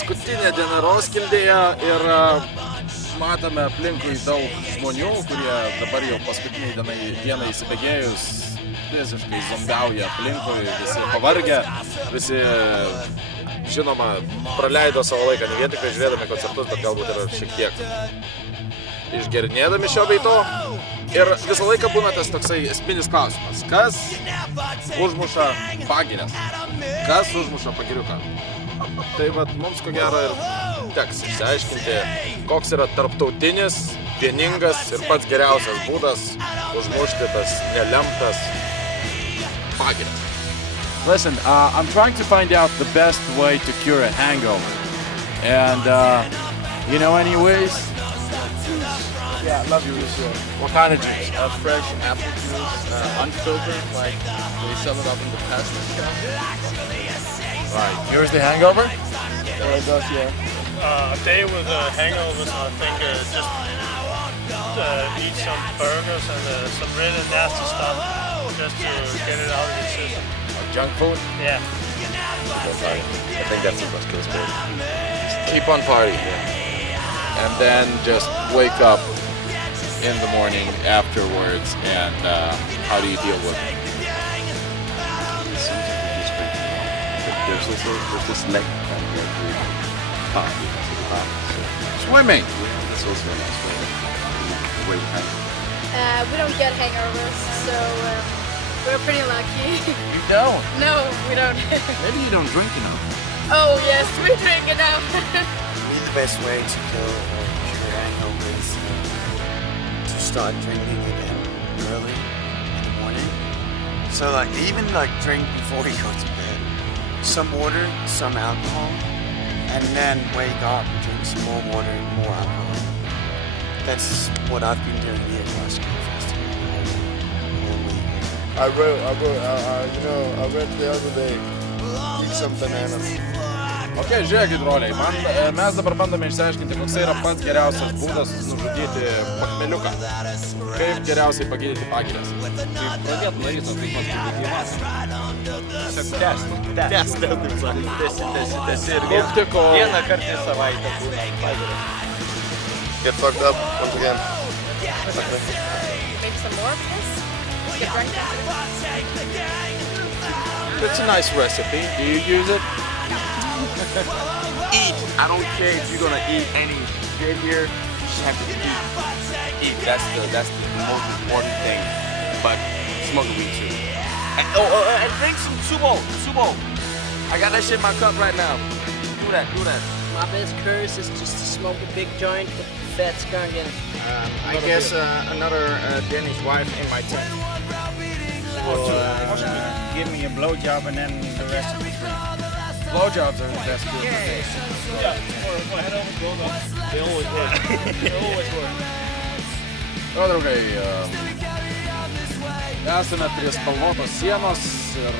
paskutinė diena Roskildėje ir matome aplinkui daug žmonių, kurie dabar jau paskutiniai dienai įsibėgėjus visiškai zombiauja aplinkui, visi pavargę, visi, žinoma, praleido savo laiką, ne vien tik žiūrėdami koncertus, bet galbūt ir šiek tiek išgerinėdami šio bei to. Ir visą laiką būna tas toksai esminis klausimas, kas užmuša pagirias, kas užmuša pagiriuką. Tai vat mums ko gero ir teks išsiaiškinti, koks yra tarptautinis, vieningas ir pats geriausias būdas užmušti tas nelemtas pagirias. Listen, I'm trying to find out the best way to cure a hangover. And, you know any ways? Yeah, I love juice. What kind of juice? Fresh apple juice, unfiltered, like they sell it up in the pasta shop. Right. Cures the hangover? Yeah, it does, yeah. A day with hangovers, I think just eat some burgers and some really nasty stuff just to get it out of your system. Junk food? Yeah. I think that's the best case spirit. Keep on partying. And then just wake up in the morning afterwards, and how do you deal with it? There's also this leg Swimming! That's also a nice way to hang. We don't get hangovers, so we're pretty lucky. You don't? No, we don't. Maybe you don't drink enough. Oh yes, we drink enough. The best way to kill or cure hangovers is to start drinking again early in the morning. So like even like drink before you go to bed. Some water, some alcohol, and then wake up, drink some more water, more alcohol. That's what I've been doing here at Roskilde Festival all week. I read the other day, eat some bananas. Ok, žiūrėkit, broliai, mes dabar bandome išsiaiškinti, koks yra pats geriausias būdas nužudyti pachmeliuką. Kaip geriausiai pagydyti pagirias. Tai pradėtų daryti tas taip pat kaip Tęsti, taip sakant, tęsi ir vieną kartą į savaitę būna pagirias. Get fucked up once again. Make some more of this. Get drunk. It's a nice recipe. Do you use it? Eat. I don't care if you're gonna eat any shit here. You just have to eat. That's the most important thing. But smoke the weed too. And drink some Subo. I got that shit in my cup right now. Do that. My best curse is just to smoke a big joint with fat skunk in it. I guess another Danish wife in my tent. Give me a blowjob and then the rest of the drink. Blowjobs are the best cure for things. They always work. O, draugai, esame prie spalvotos sienos ir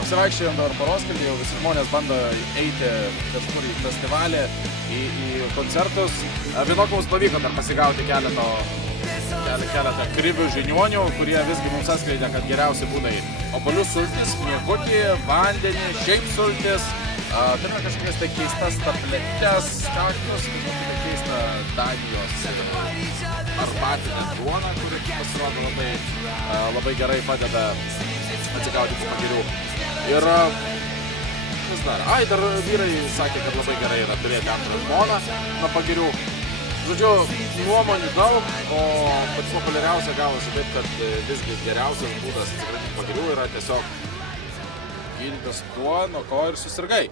apsivaikščiojom dabar po Roskildį, jau visi žmonės bando eiti kažkur į festivalį, į koncertus. Vienok mums pavyko dar pasigauti keletą krivių žiniuonių, kurie visgi mums atskleidė, kad geriausi būdai obuolių sultis, sniegutį, vandenį, šiaip sultis. Turime kažkokias tai keistas tabletes, kažkokius keistą Danijos arbatinę duoną, kuri pasirodo labai gerai padeda atsigauti po pagirių. Ir kas dar? Dar vyrai sakė, kad labai gerai yra turėti antrą žmoną nuo pagirių. Žodžiu, nuomonių daug, o pats populiariausia gavosi taip, kad visgi geriausias būdas atsikratyti pagirių yra tiesiog gydytis tuo, nuo ko ir susirgai.